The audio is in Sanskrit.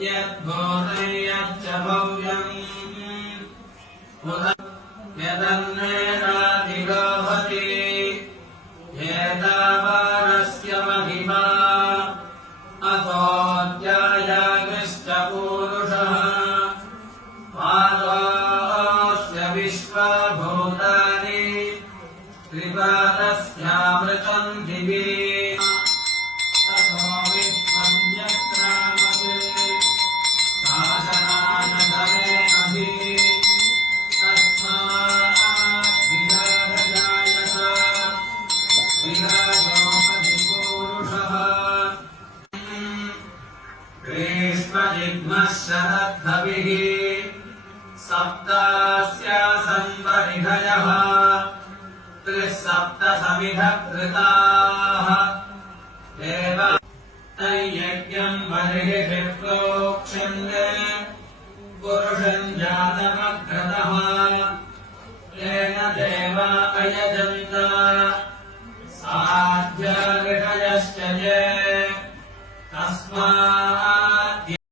यद्भूतं यच्च भव्यम् यदन्नेनातिरोहति एतावानस्य महिमा अतोऽध्यायामिश्च पूरुषः पादोऽस्य विश्वभूतानि त्रिपादस्यामृतम् दिवि शरद्भविः सप्तास्यासन्परिधयः त्रिसप्तसमिधकृताः देव तैयज्ञम् बर्हिः प्रोक्ष्यन्ते पुरुषम् जातमग्रतः येन देवा अयजन्त